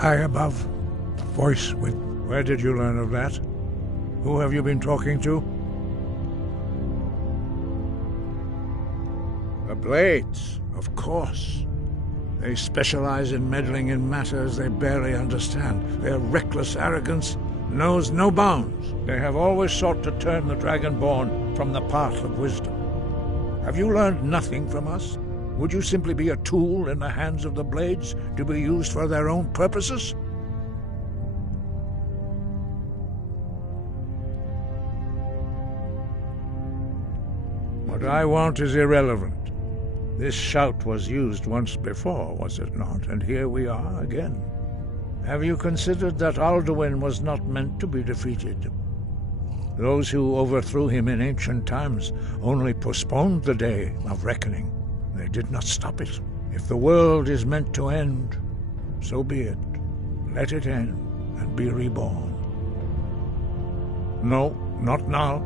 sky above, a voice with... Where did you learn of that? Who have you been talking to? The Blades, of course. They specialize in meddling in matters they barely understand. Their reckless arrogance knows no bounds. They have always sought to turn the Dragonborn from the path of wisdom. Have you learned nothing from us? Would you simply be a tool in the hands of the Blades to be used for their own purposes? What I want is irrelevant. This shout was used once before, was it not? And here we are again. Have you considered that Alduin was not meant to be defeated? Those who overthrew him in ancient times only postponed the day of reckoning. They did not stop it. If the world is meant to end, so be it. Let it end and be reborn. No, not now.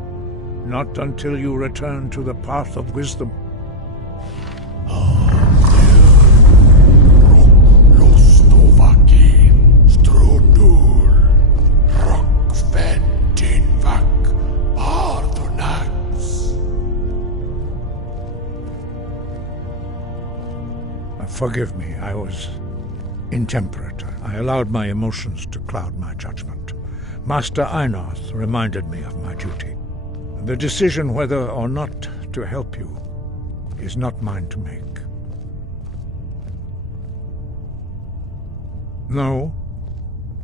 Not until you return to the path of wisdom. Forgive me, I was intemperate. I allowed my emotions to cloud my judgment. Master Einarth reminded me of my duty. The decision whether or not to help you is not mine to make. No,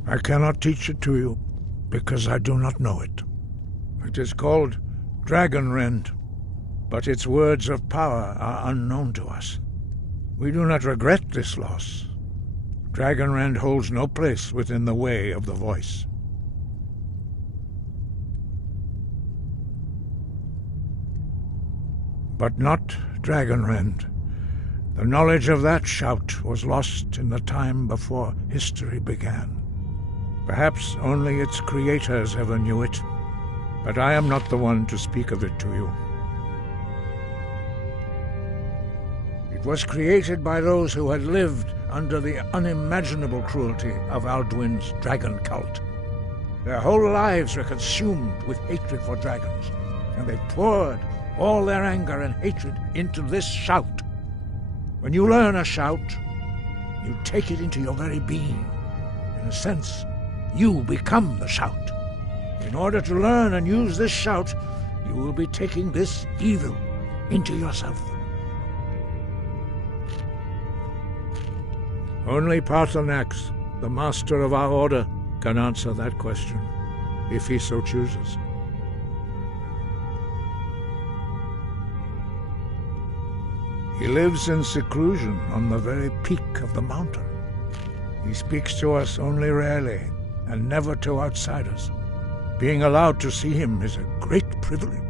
I cannot teach it to you, because I do not know it. It is called Dragonrend, but its words of power are unknown to us. We do not regret this loss. Dragonrend holds no place within the way of the voice. But not Dragonrend. The knowledge of that shout was lost in the time before history began. Perhaps only its creators ever knew it, but I am not the one to speak of it to you. It was created by those who had lived under the unimaginable cruelty of Alduin's dragon cult. Their whole lives were consumed with hatred for dragons, and they poured all their anger and hatred into this shout. When you learn a shout, you take it into your very being. In a sense, you become the shout. In order to learn and use this shout, you will be taking this evil into yourself. Only Paarthurnax, the master of our order, can answer that question, if he so chooses. He lives in seclusion on the very peak of the mountain. He speaks to us only rarely, and never to outsiders. Being allowed to see him is a great privilege.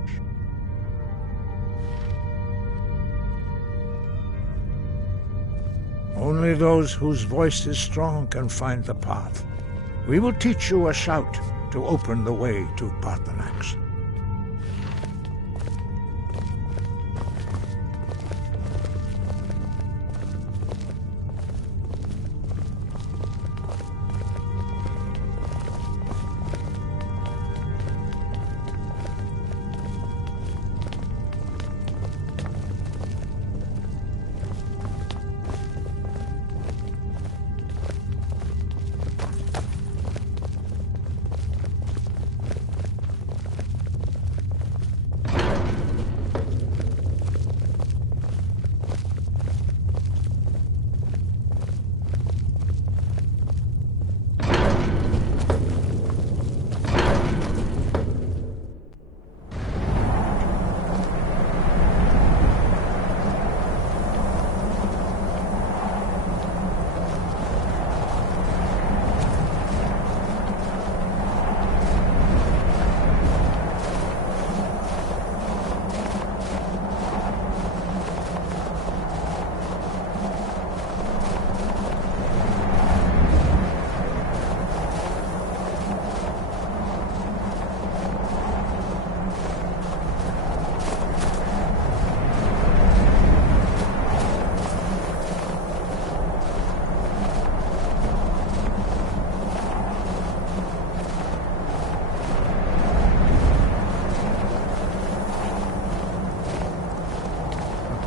Only those whose voice is strong can find the path. We will teach you a shout to open the way to Paarthurnax.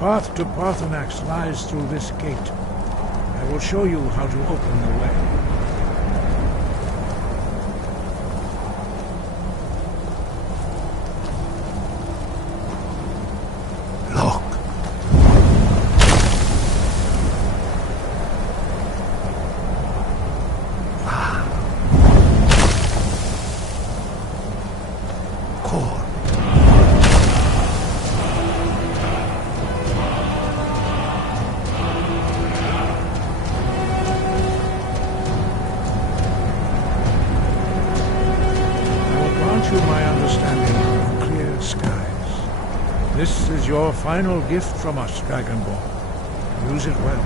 path to Parthenax lies through this gate. I will show you how to open the way. My understanding of clear skies. This is your final gift from us, Dragonborn. Use it well.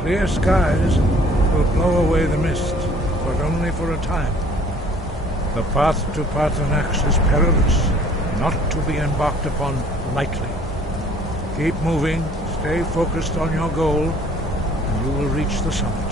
Clear skies will blow away the mist, but only for a time. The path to Parthenax is perilous, not to be embarked upon lightly. Keep moving, stay focused on your goal, and you will reach the summit.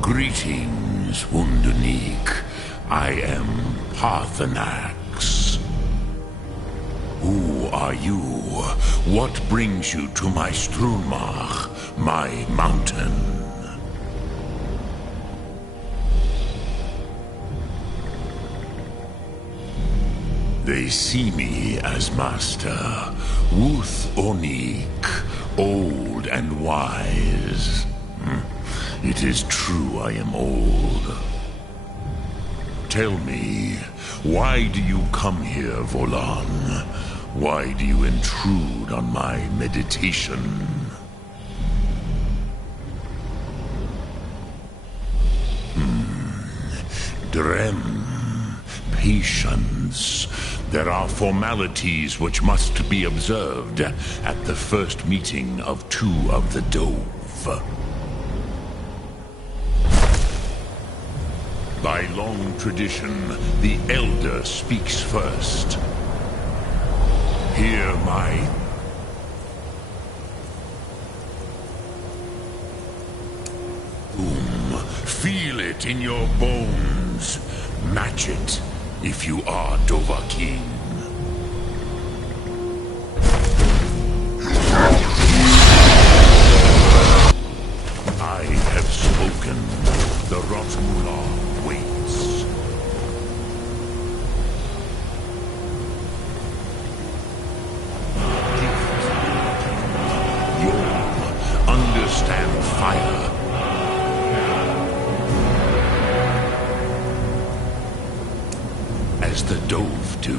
Greetings, Wunderneek. I am Parthenax. Who are you? What brings you to my Strunmach, my mountain? They see me as master, Wuth Onik, old and wise. It is true I am old. Tell me, why do you come here, Volan? Why do you intrude on my meditation? Drem, patience. There are formalities which must be observed at the first meeting of two of the Dove. By long tradition, the Elder speaks first. Hear my... Boom. Feel it in your bones. Match it if you are Dovahkiin. I have spoken. The Rotmula waits. You'll understand fire. As the Dove do.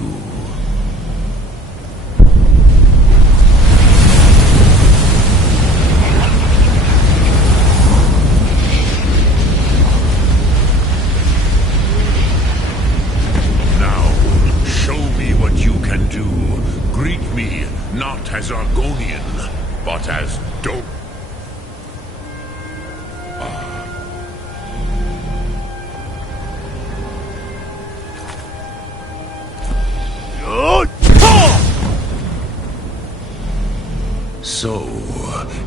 Now, show me what you can do. Greet me not as Argonian, but as Dove. So,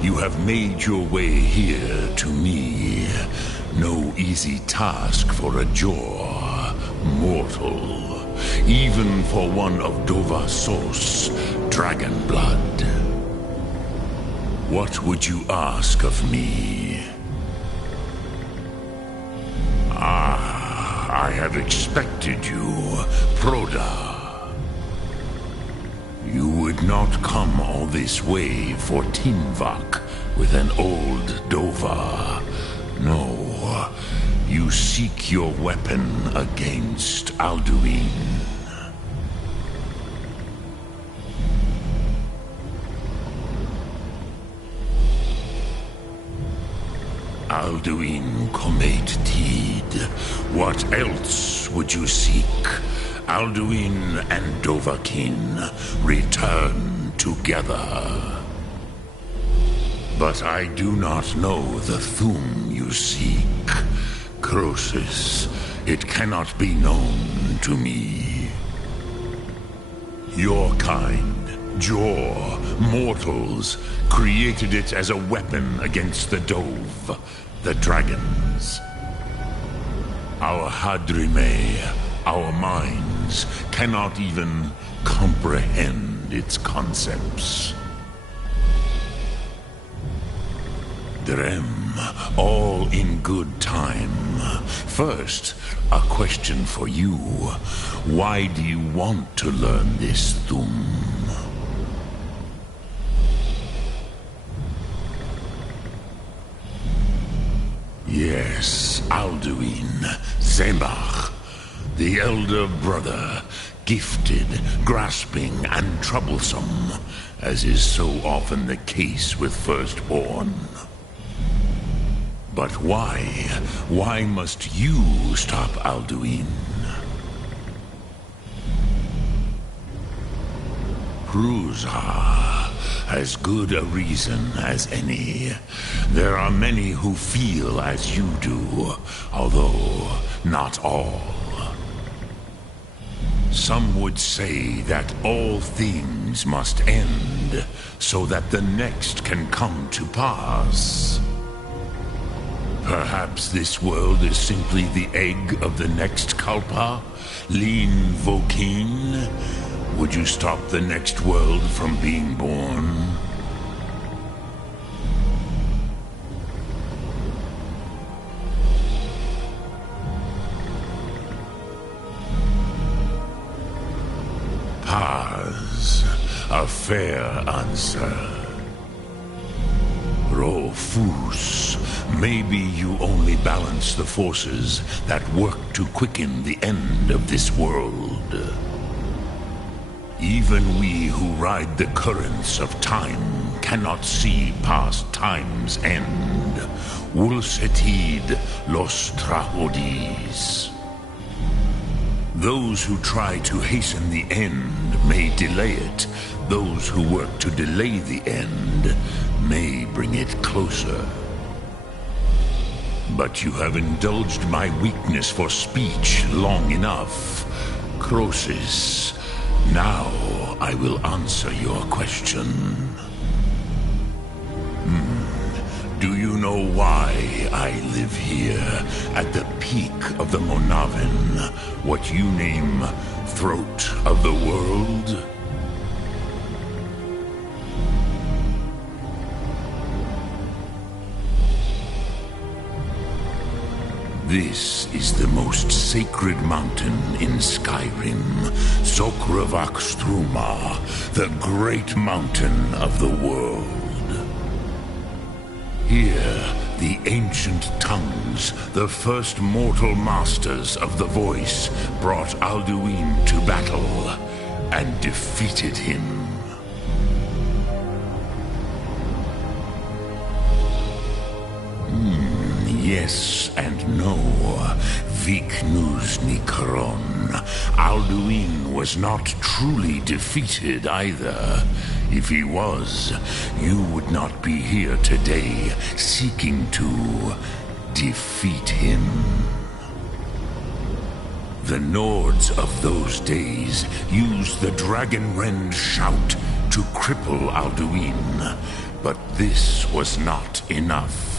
you have made your way here to me. No easy task for a Jor, mortal. Even for one of Dovasos, dragon blood. What would you ask of me? I have expected you, Proda. You would not come all this way for Tinvak with an old Dova. No, you seek your weapon against Alduin. Alduin Comet Tid. What else would you seek? Alduin and Dovahkiin return together. But I do not know the Thum you seek. Croesus, it cannot be known to me. Your kind, Jor, mortals, created it as a weapon against the Dove, the dragons. Our Hadrime, our minds, cannot even comprehend its concepts. Drem, all in good time. First, a question for you. Why do you want to learn this Thum? Yes, Alduin, Zemach, the elder brother, gifted, grasping, and troublesome, as is so often the case with firstborn. But why? Why must you stop Alduin? Prusa, as good a reason as any. There are many who feel as you do, although not all. Some would say that all things must end, so that the next can come to pass. Perhaps this world is simply the egg of the next Kalpa? Lean Vokin? Would you stop the next world from being born? A fair answer. Rofus, maybe you only balance the forces that work to quicken the end of this world. Even we who ride the currents of time cannot see past time's end. Wulsetid los trahodis. Those who try to hasten the end may delay it. Those who work to delay the end may bring it closer. But you have indulged my weakness for speech long enough. Croesus, now I will answer your question. Do you know why I live here at the peak of the Monavin, what you name throat of the world? This is the most sacred mountain in Skyrim, Sokravak Struma, the great mountain of the world. Here, the ancient tongues, the first mortal masters of the voice, brought Alduin to battle and defeated him. Yes and no. Viknus Nikaron. Alduin was not truly defeated either. If he was, you would not be here today seeking to defeat him. The Nords of those days used the Dragonrend shout to cripple Alduin, but this was not enough.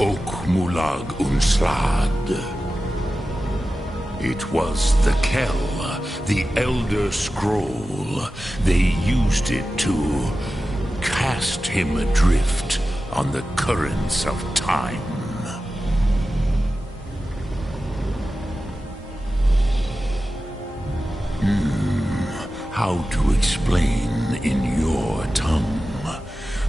Ok Mulag Unslad. It was the Kell, the Elder Scroll. They used it to cast him adrift on the currents of time. How to explain in your tongue?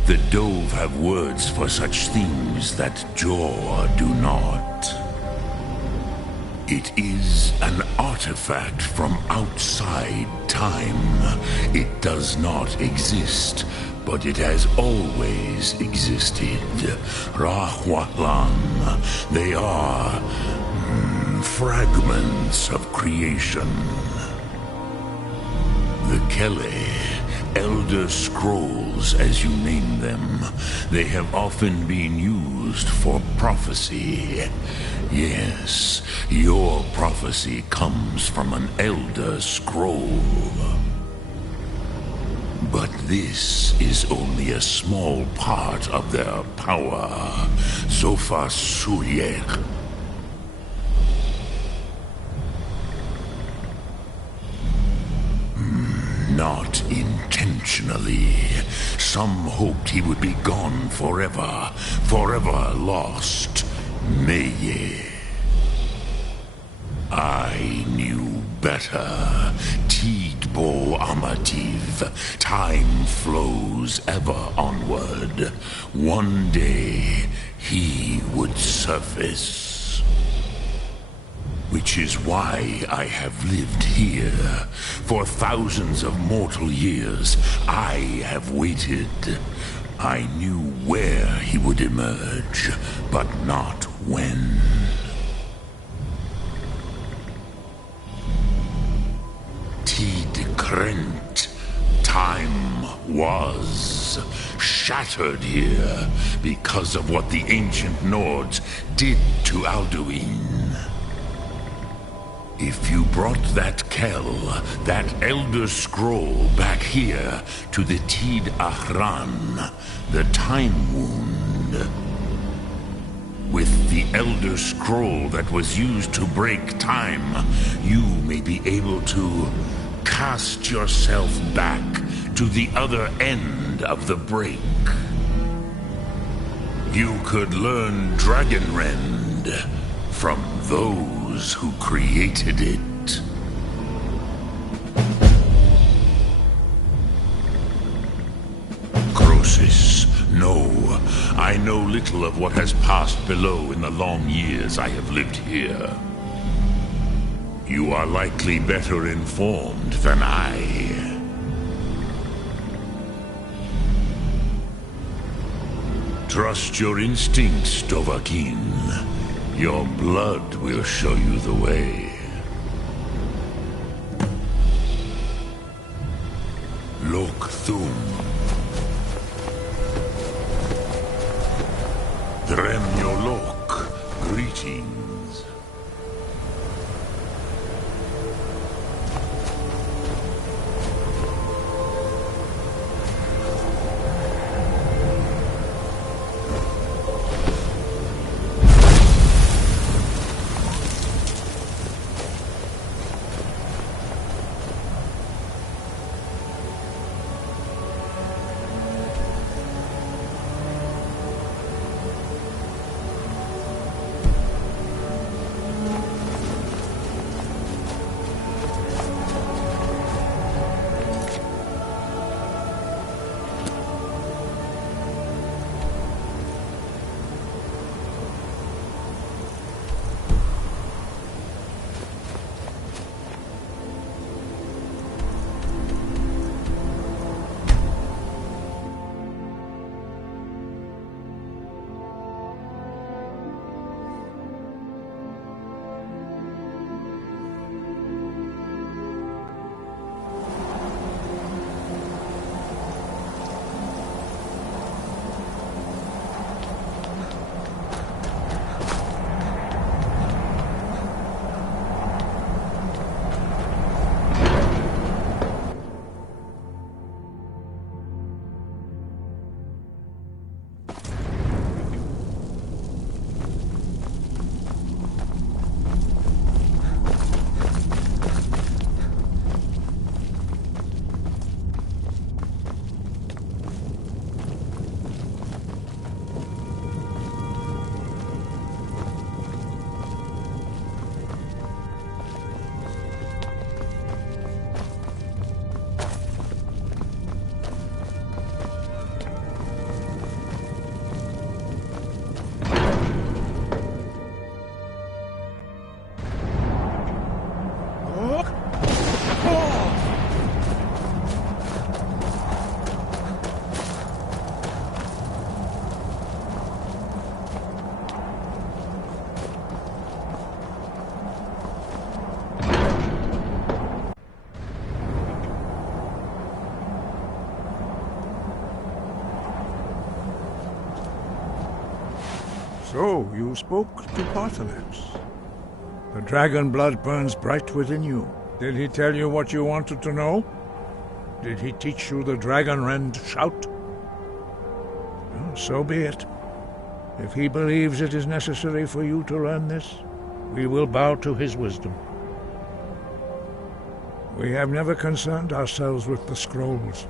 The Dove have words for such things that Jor do not. It is an artifact from outside time. It does not exist, but it has always existed. Rahwatlan. They are fragments of creation. The Kele, Elder Scrolls, as you name them, they have often been used for prophecy. Yes, your prophecy comes from an Elder Scroll. But this is only a small part of their power. Zofa Suyek. Not intentionally. Some hoped he would be gone forever, forever lost. Meye. I knew better. Tidbo Amativ. Time flows ever onward. One day he would surface. Which is why I have lived here. For thousands of mortal years, I have waited. I knew where he would emerge, but not when. Tid-Krent. Time was shattered here because of what the ancient Nords did to Alduin. If you brought that Kell, that Elder Scroll, back here to the Tid Ahran, the Time Wound, with the Elder Scroll that was used to break time, you may be able to cast yourself back to the other end of the break. You could learn Dragonrend from those who created it. I know little of what has passed below in the long years I have lived here. You are likely better informed than I. Trust your instincts, Dovahkiin. Your blood will show you the way. Lok Thum. Drem Yolok. Greetings. So, you spoke to Parthanax. The dragon blood burns bright within you. Did he tell you what you wanted to know? Did he teach you the dragon rend shout? Well, so be it. If he believes it is necessary for you to learn this, we will bow to his wisdom. We have never concerned ourselves with the scrolls.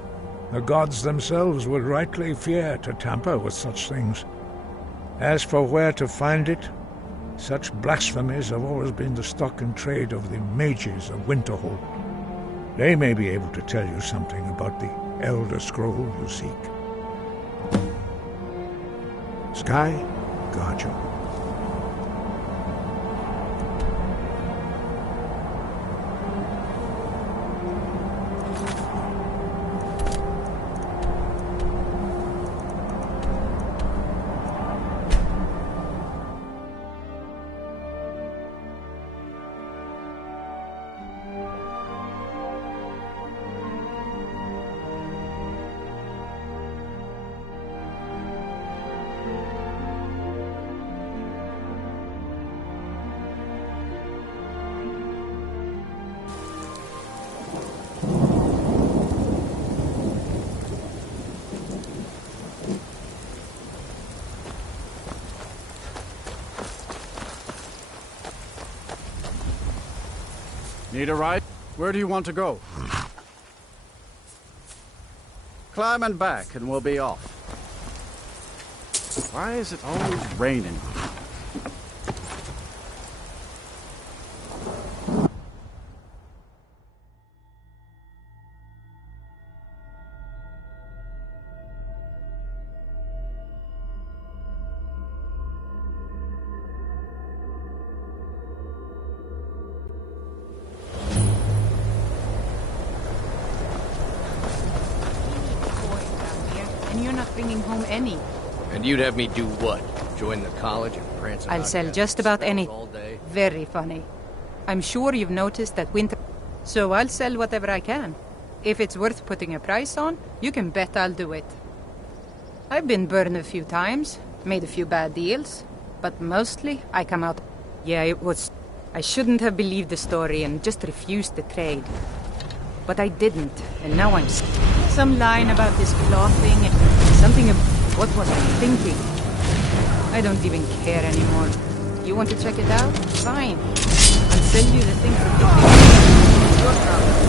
The gods themselves would rightly fear to tamper with such things. As for where to find it, such blasphemies have always been the stock and trade of the mages of Winterhold. They may be able to tell you something about the Elder Scroll you seek. Sky, guard you. Need a ride? Where do you want to go? Climb and back and we'll be off. Why is it always raining? bringing home any. And you'd have me do what? Join the college and prance I'll about sell casting just about spells any. all day? Very funny. I'm sure you've noticed that winter... So I'll sell whatever I can. If it's worth putting a price on, you can bet I'll do it. I've been burned a few times, made a few bad deals, but mostly I come out... Yeah, it was... I shouldn't have believed the story and just refused the trade. But I didn't, and now I'm... Some line about this clothing and something of... What was I thinking? I don't even care anymore. You want to check it out? Fine. I'll sell you the thing for 50. It's your problem.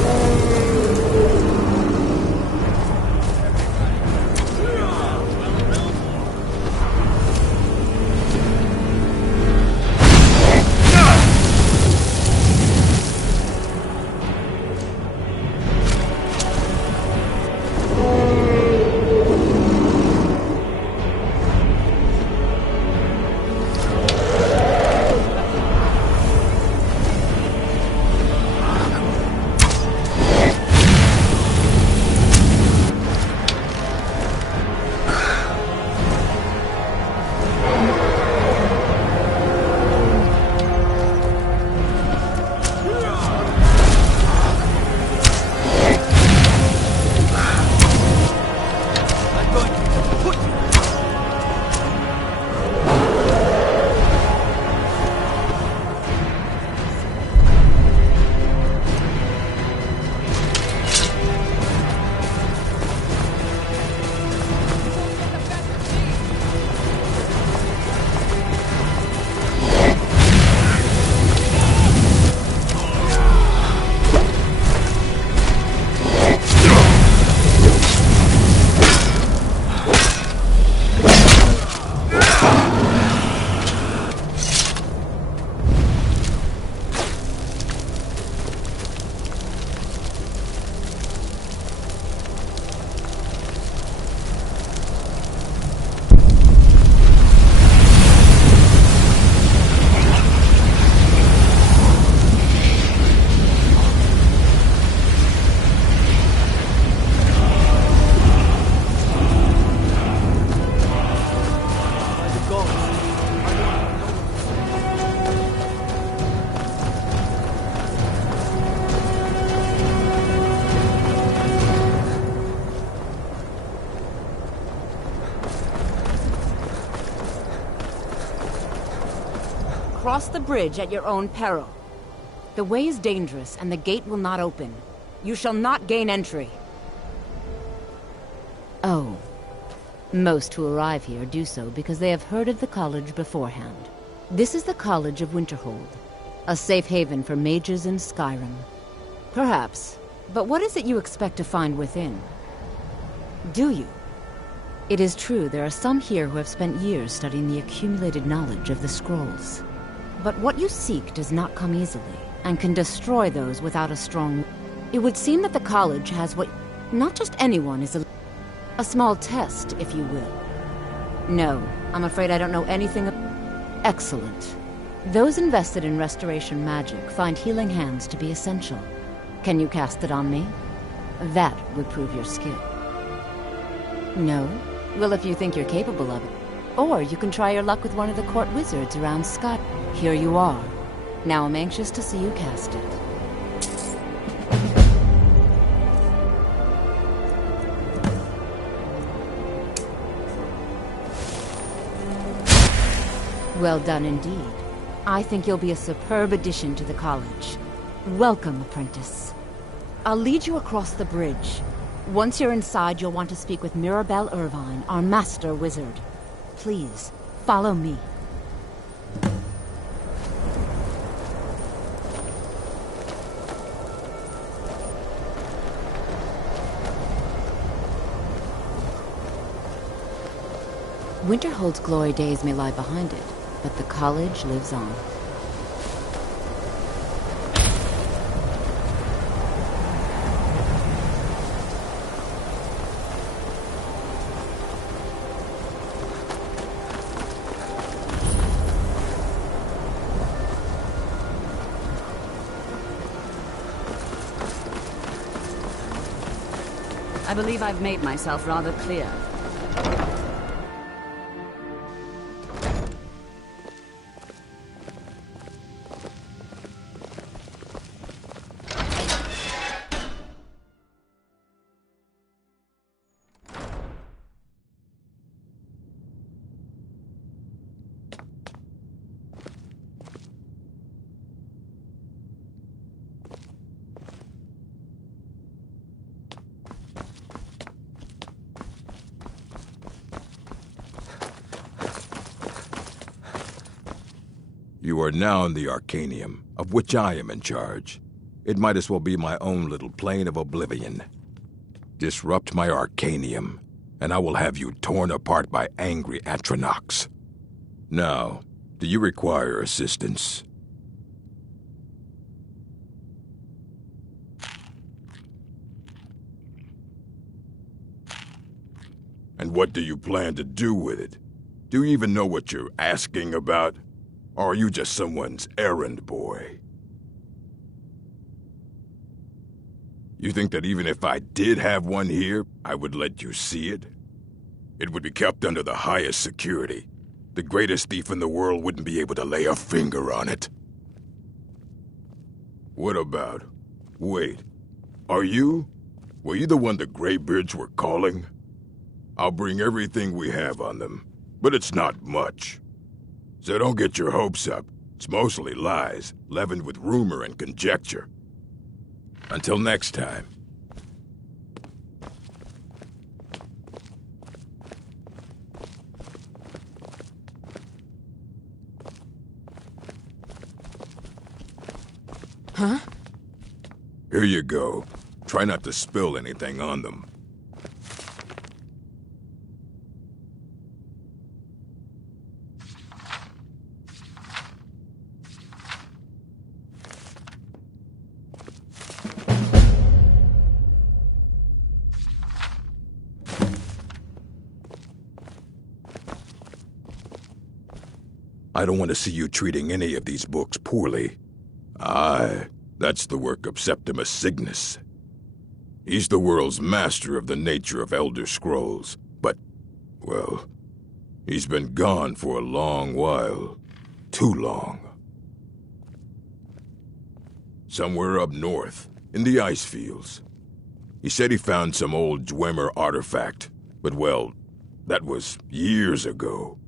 Cross the bridge at your own peril. The way is dangerous, and the gate will not open. You shall not gain entry. Oh. Most who arrive here do so because they have heard of the college beforehand. This is the College of Winterhold, a safe haven for mages in Skyrim. Perhaps. But what is it you expect to find within? Do you? It is true there are some here who have spent years studying the accumulated knowledge of the scrolls. But what you seek does not come easily, and can destroy those without a strong... It would seem that the college has what... Not just anyone is a small test, if you will. No, I'm afraid I don't know anything Excellent. Those invested in restoration magic find healing hands to be essential. Can you cast it on me? That would prove your skill. No? Well, if you think you're capable of it. Or you can try your luck with one of the court wizards around Scott. Here you are. Now I'm anxious to see you cast it. Well done indeed. I think you'll be a superb addition to the college. Welcome, apprentice. I'll lead you across the bridge. Once you're inside, you'll want to speak with Mirabelle Irvine, our master wizard. Please, follow me. Winterhold's glory days may lie behind it, but the college lives on. I believe I've made myself rather clear. You are now in the Arcanium, of which I am in charge. It might as well be my own little plane of oblivion. Disrupt my Arcanium, and I will have you torn apart by angry Atronachs. Now, do you require assistance? And what do you plan to do with it? Do you even know what you're asking about? Or are you just someone's errand boy? You think that even if I did have one here, I would let you see it? It would be kept under the highest security. The greatest thief in the world wouldn't be able to lay a finger on it. What about... Wait, were you the one the Greybeards were calling? I'll bring everything we have on them, but it's not much. So don't get your hopes up. It's mostly lies, leavened with rumor and conjecture. Until next time. Huh? Here you go. Try not to spill anything on them. I don't want to see you treating any of these books poorly. Aye, that's the work of Septimus Cygnus. He's the world's master of the nature of Elder Scrolls, but, well, he's been gone for a long while. Too long. Somewhere up north, in the ice fields. He said he found some old Dwemer artifact, but well, that was years ago.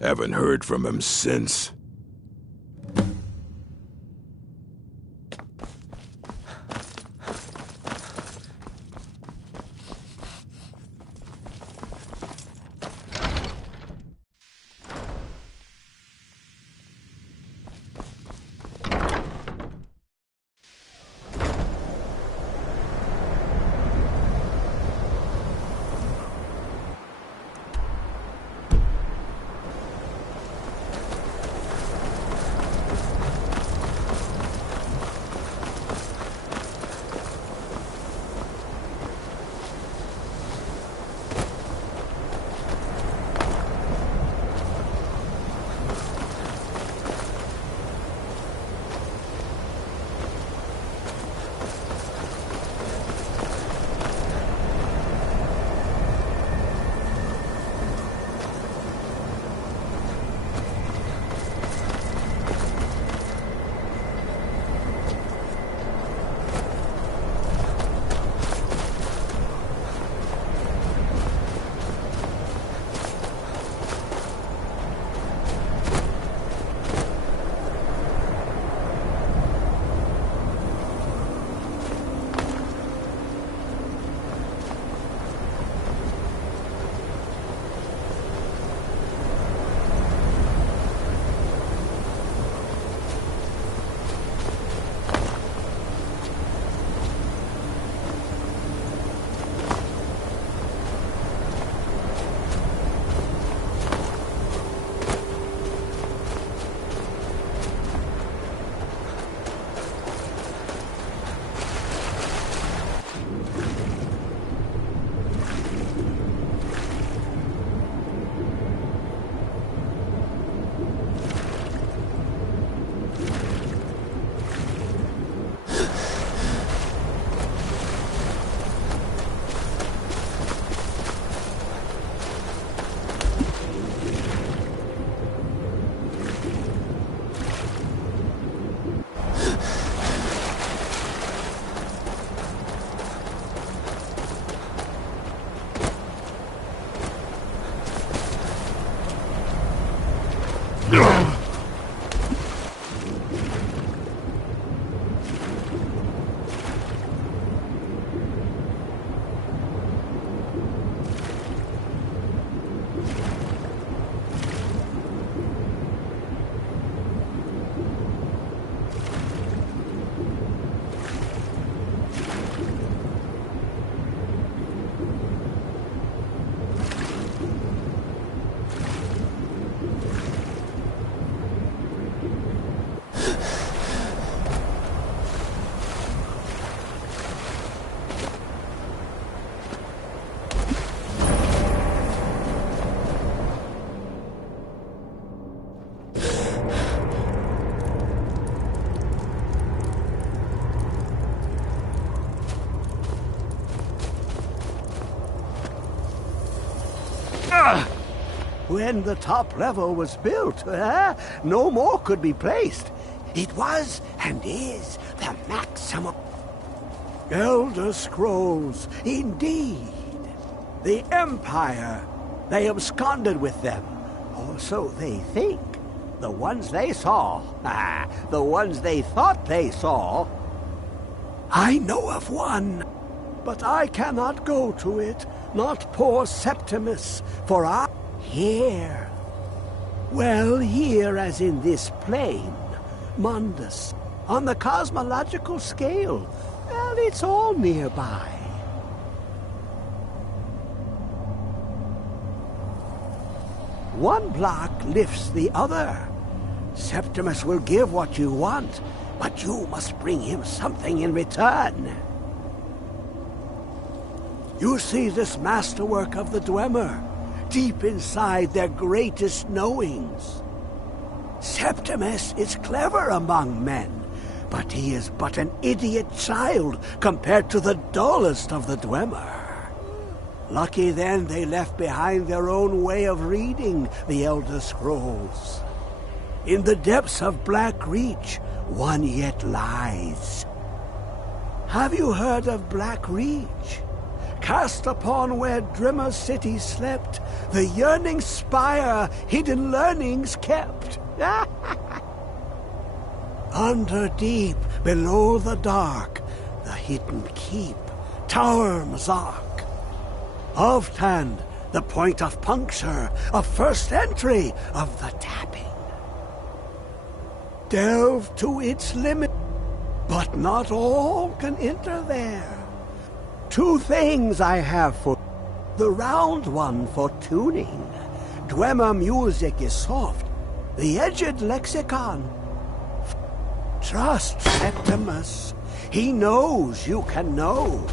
Haven't heard from him since. When the top level was built, no more could be placed. It was and is the maximum. Elder Scrolls, indeed. The Empire. They absconded with them. Or so they think. The ones they saw. The ones they thought they saw. I know of one, but I cannot go to it. Not poor Septimus, for I... Here. Well, here as in this plane. Mundus. On the cosmological scale. Well, it's all nearby. One block lifts the other. Septimus will give what you want, but you must bring him something in return. You see this masterwork of the Dwemer, deep inside their greatest knowings. Septimus is clever among men, but he is but an idiot child compared to the dullest of the Dwemer. Lucky then they left behind their own way of reading the Elder Scrolls. In the depths of Black Reach, one yet lies. Have you heard of Black Reach? Cast upon where Drimmer City slept, the yearning spire hidden learnings kept. Under deep, below the dark, the hidden keep, Tower Mazark. Oftand, the point of puncture, of first entry, of the tapping. Delve to its limit, but not all can enter there. 2 things I have for the round one for tuning. Dwemer music is soft, the edged lexicon. Trust Septimus. He knows you can know.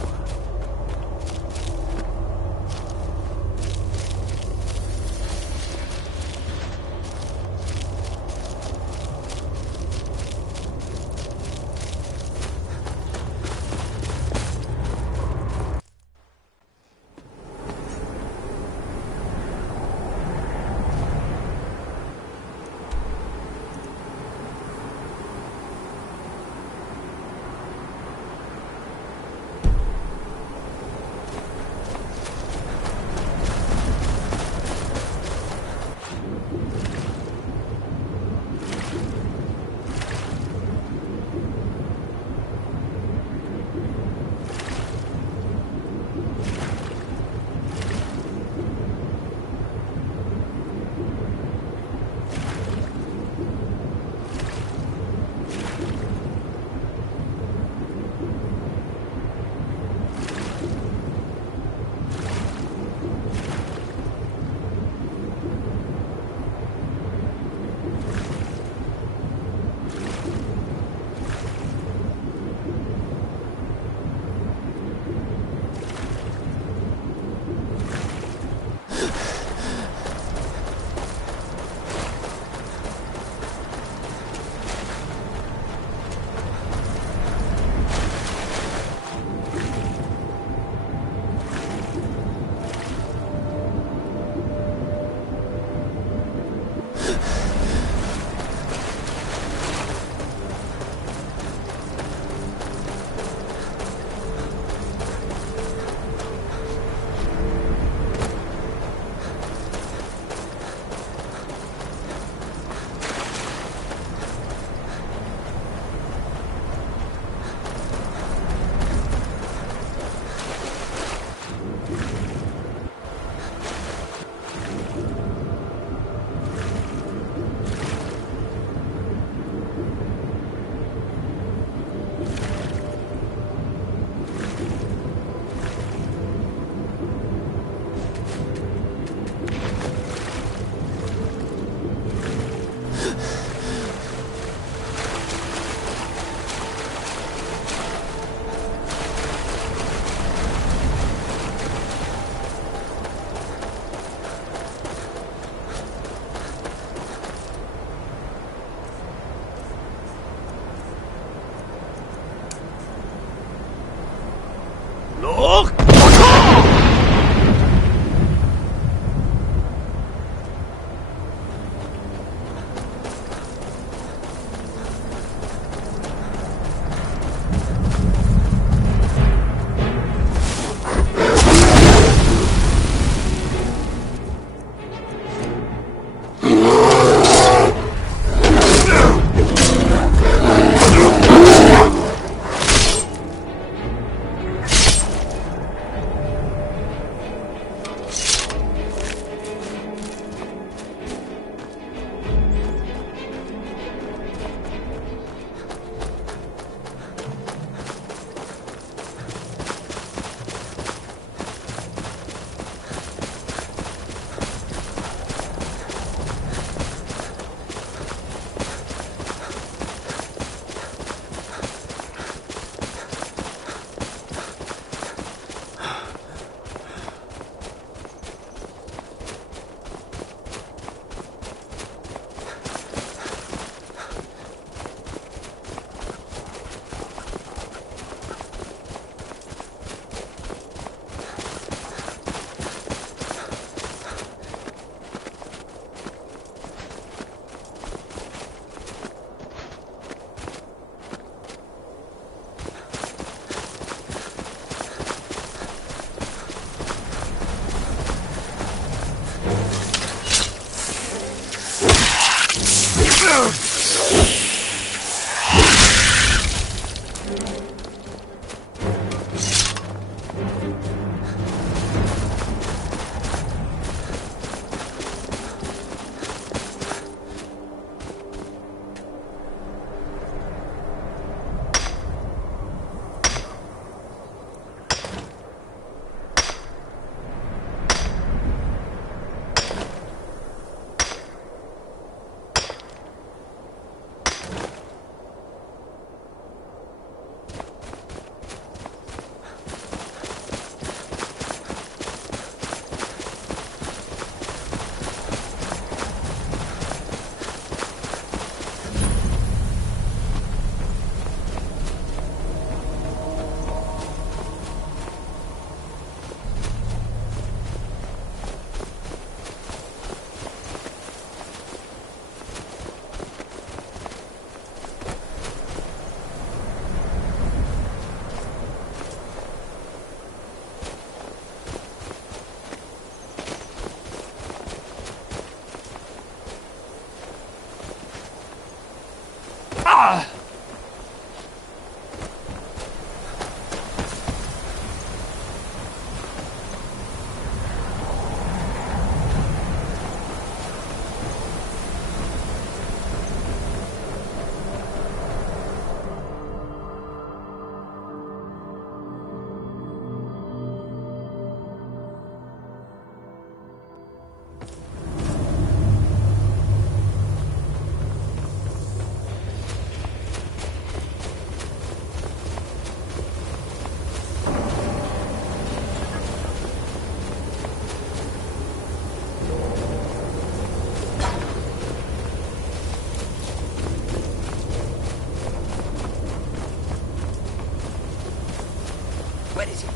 Where is it?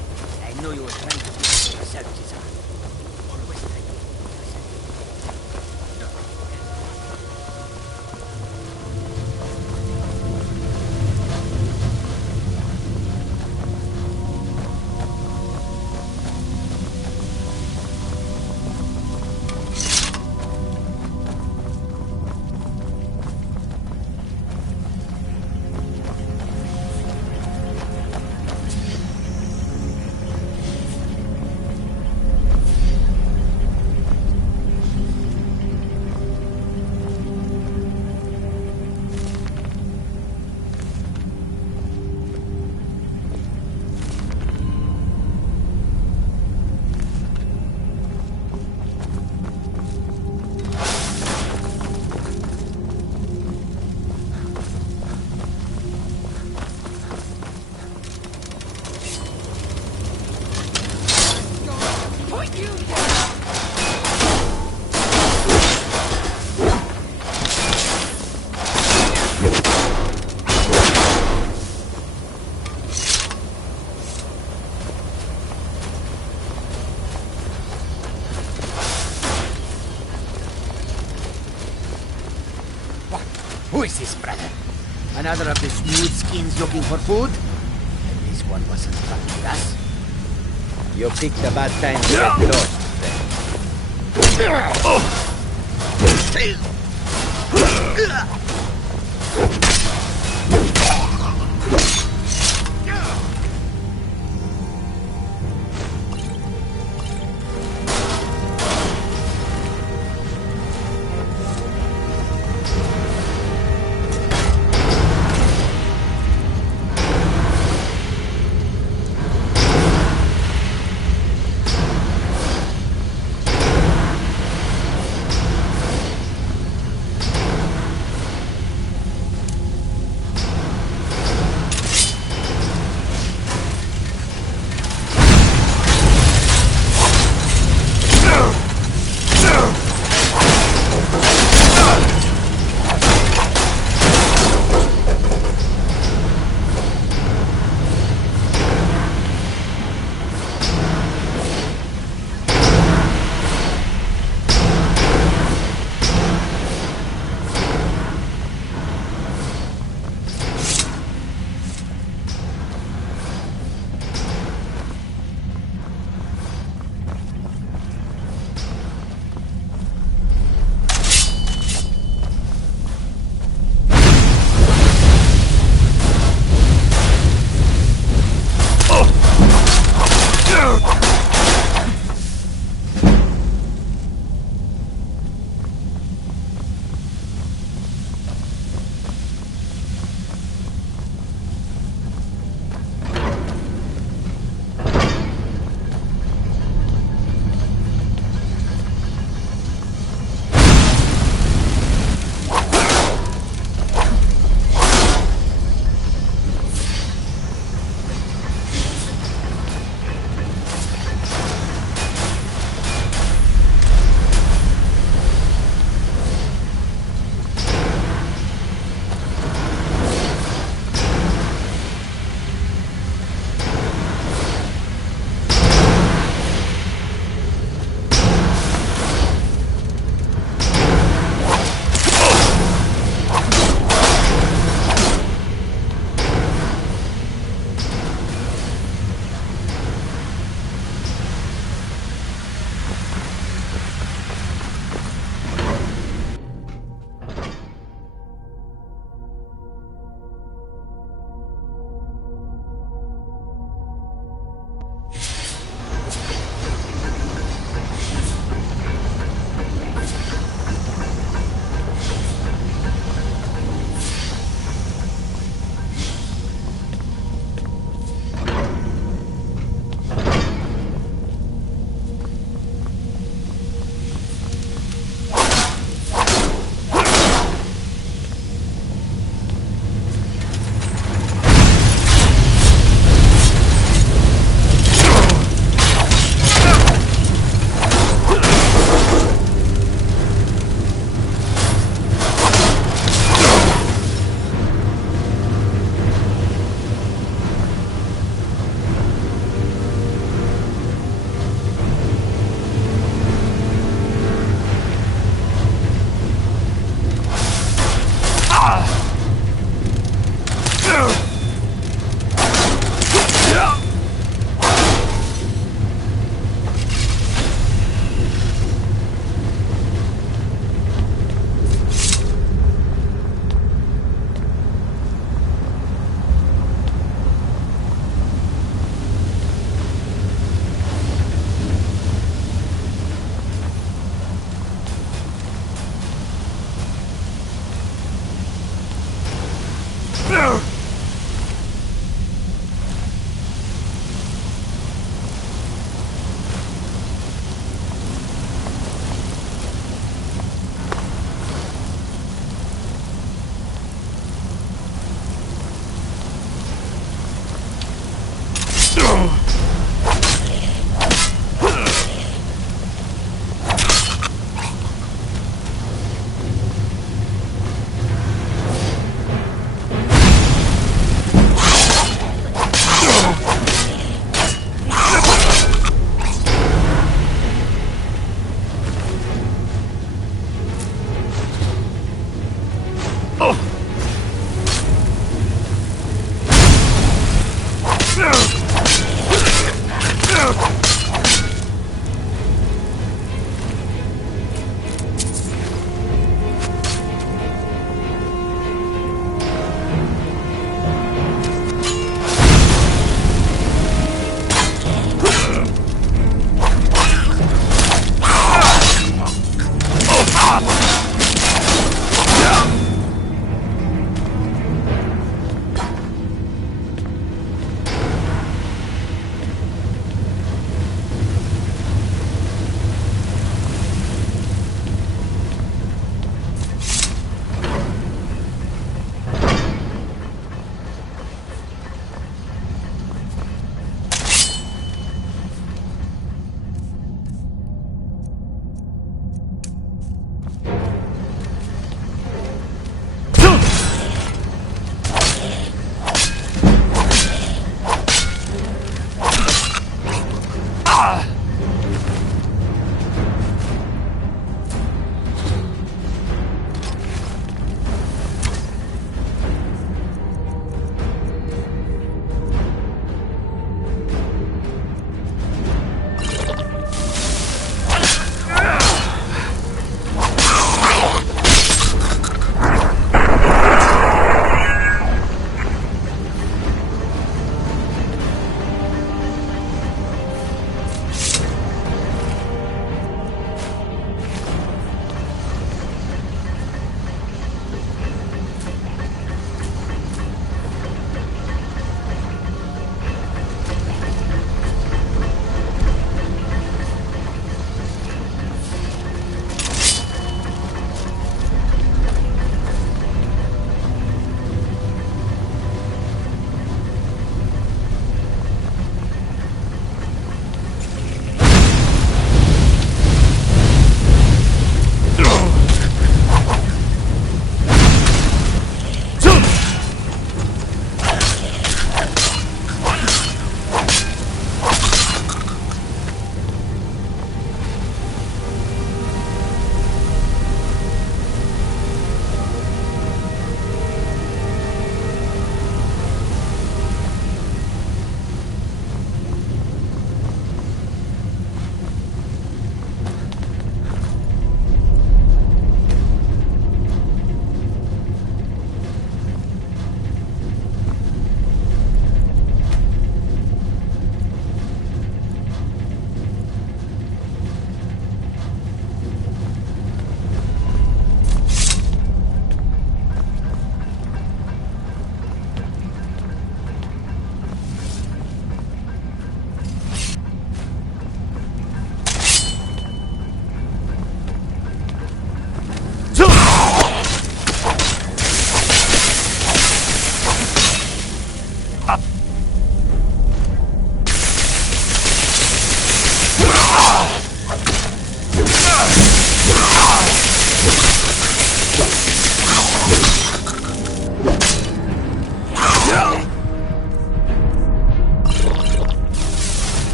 I know you were trying to get it for yourself, Cesar. Always trying to get it for yourself. Who is this, brother? Another of the smooth skins looking for food? At least one wasn't stuck with us. You picked a bad time to get lost,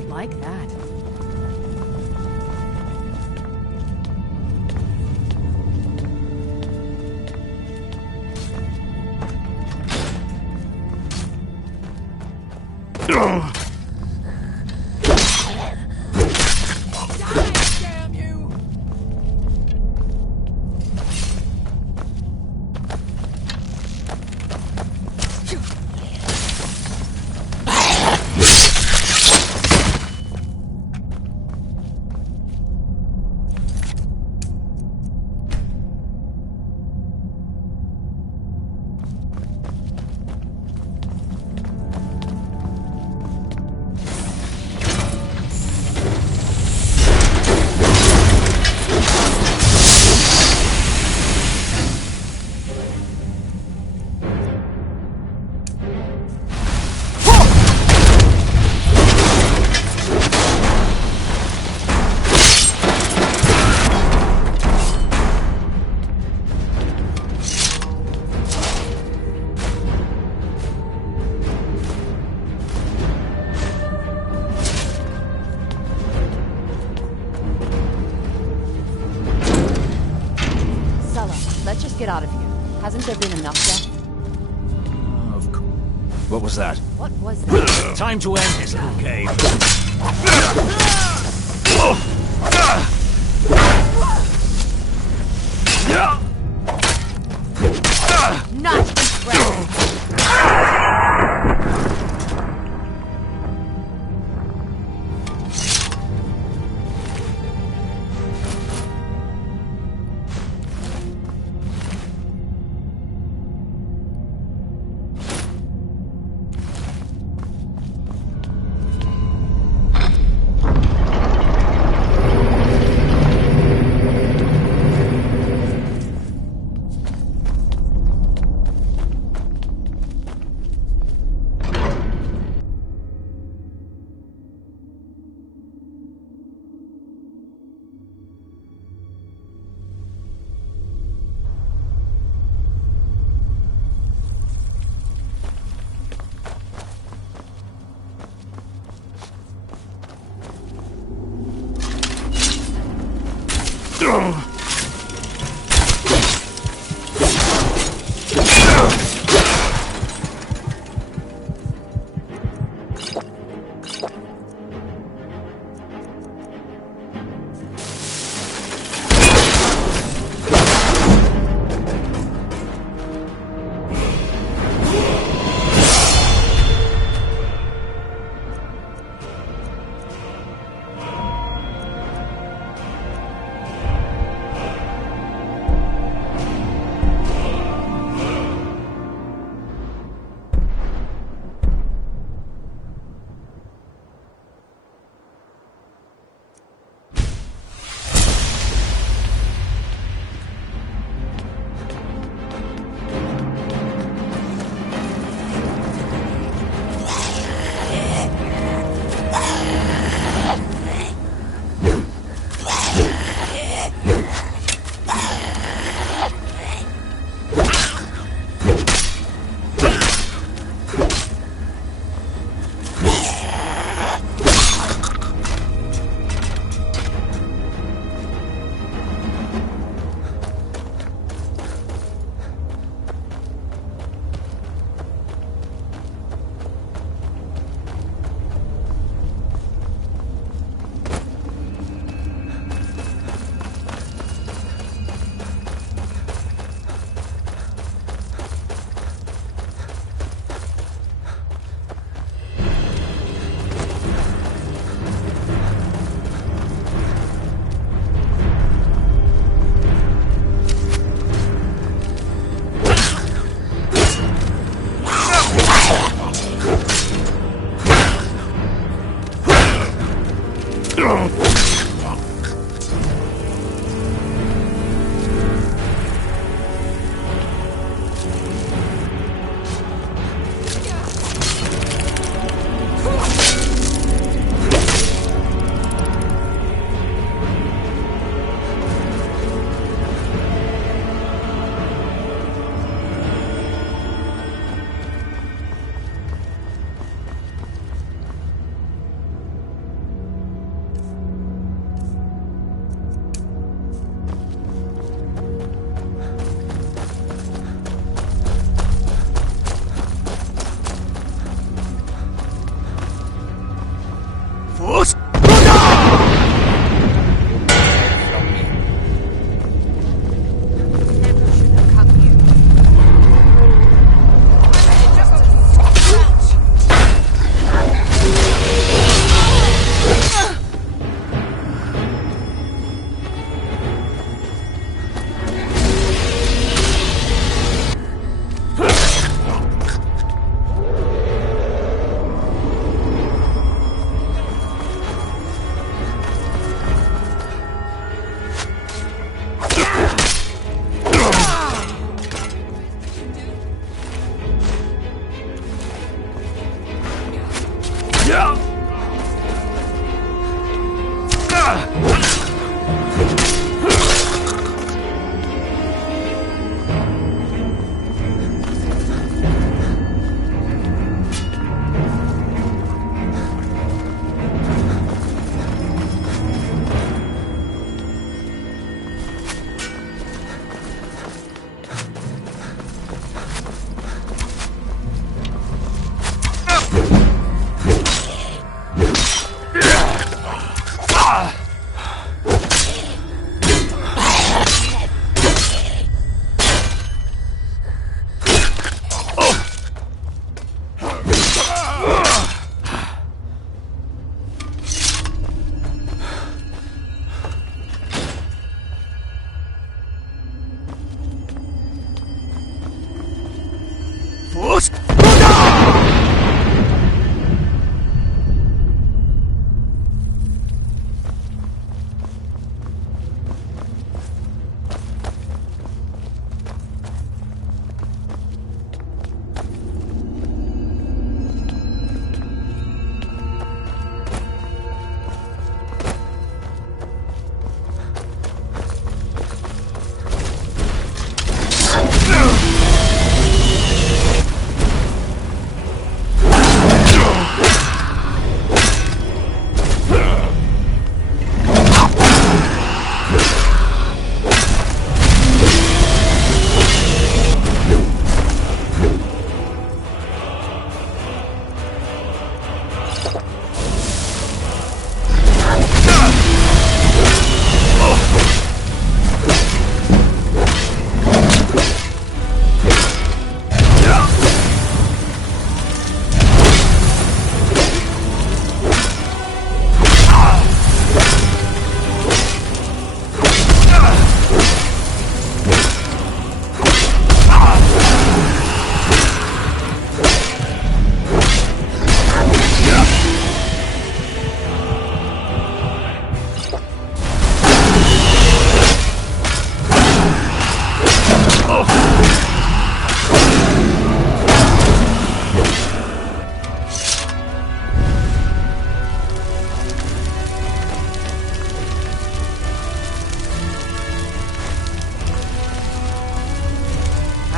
quite like that. Let's just get out of here. Hasn't there been enough death? What was that? What was that? Time to end this little game. Not impressive.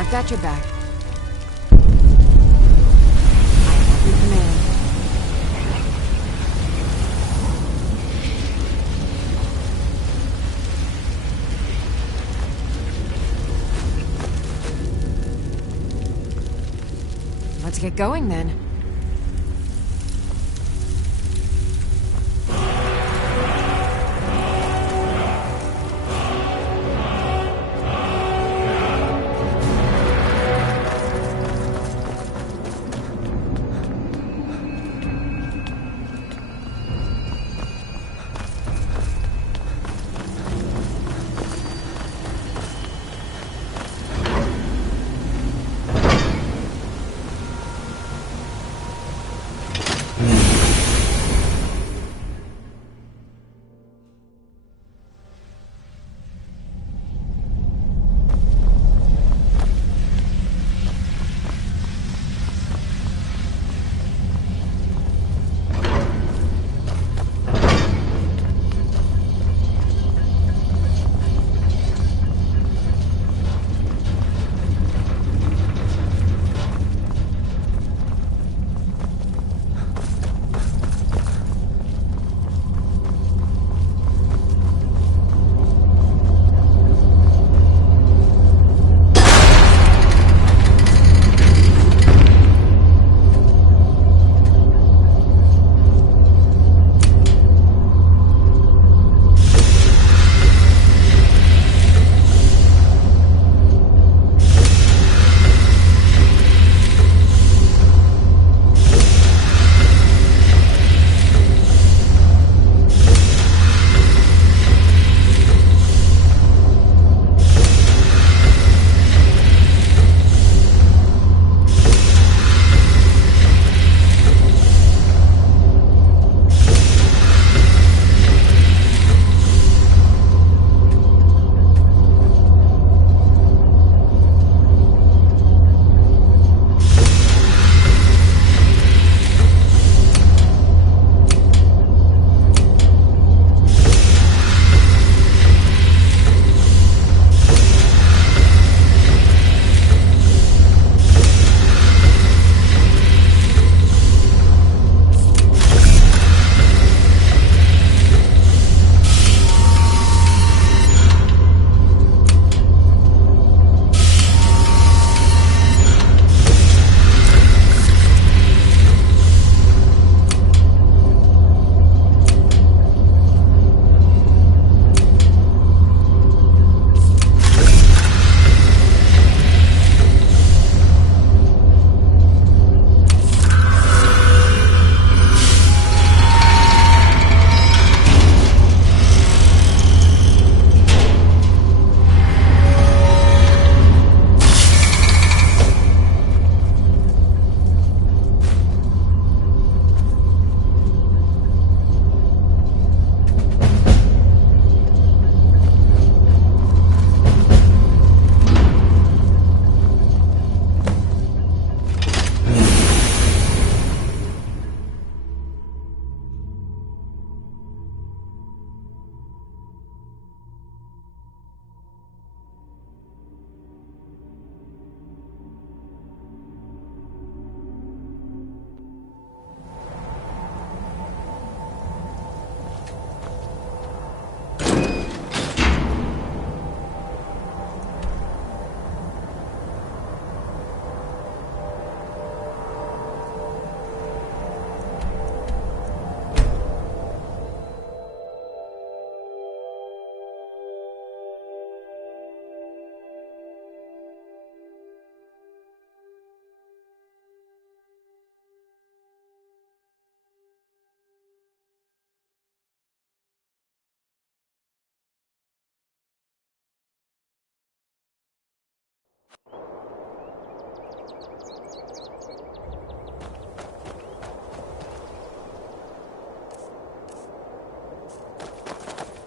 I've got your back. I have your command. Let's get going then.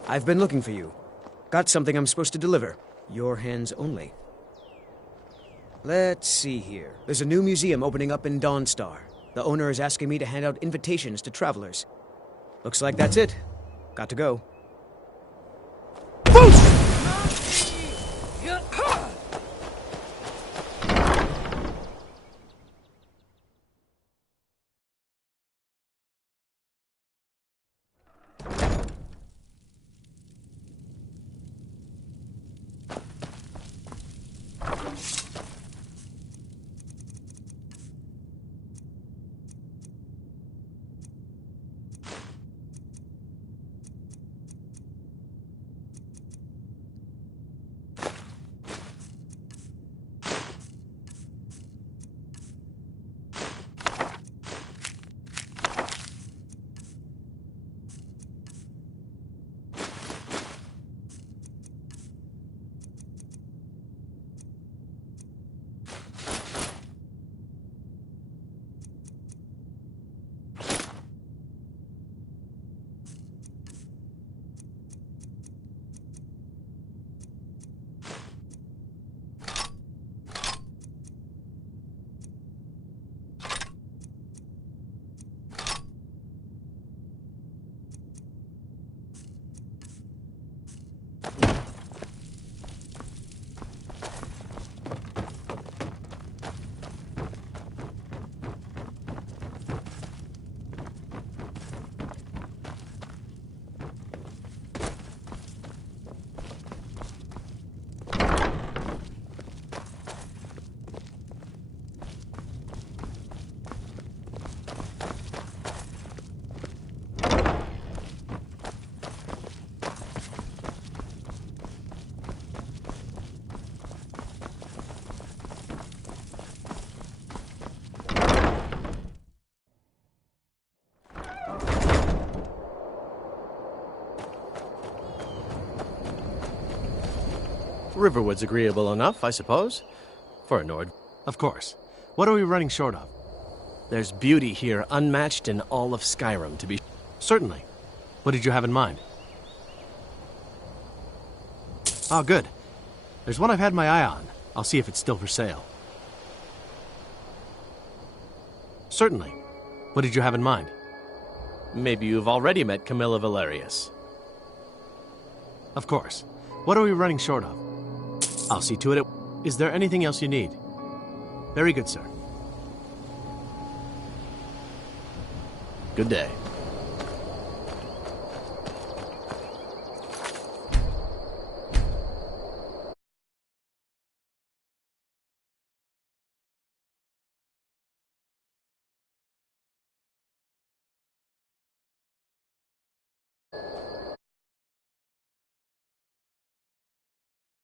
I've been looking for you. Got something I'm supposed to deliver. Your hands only. Let's see here. There's a new museum opening up in Dawnstar. The owner is asking me to hand out invitations to travelers. Looks like that's it. Got to go. Riverwood's agreeable enough, I suppose. For a Nord. Of course. What are we running short of? There's beauty here unmatched in all of Skyrim, to be... Certainly. What did you have in mind? Oh, good. There's one I've had my eye on. I'll see if it's still for sale. Certainly. What did you have in mind? Maybe you've already met Camilla Valerius. Of course. What are we running short of? I'll see to it. Is there anything else you need? Very good, sir. Good day.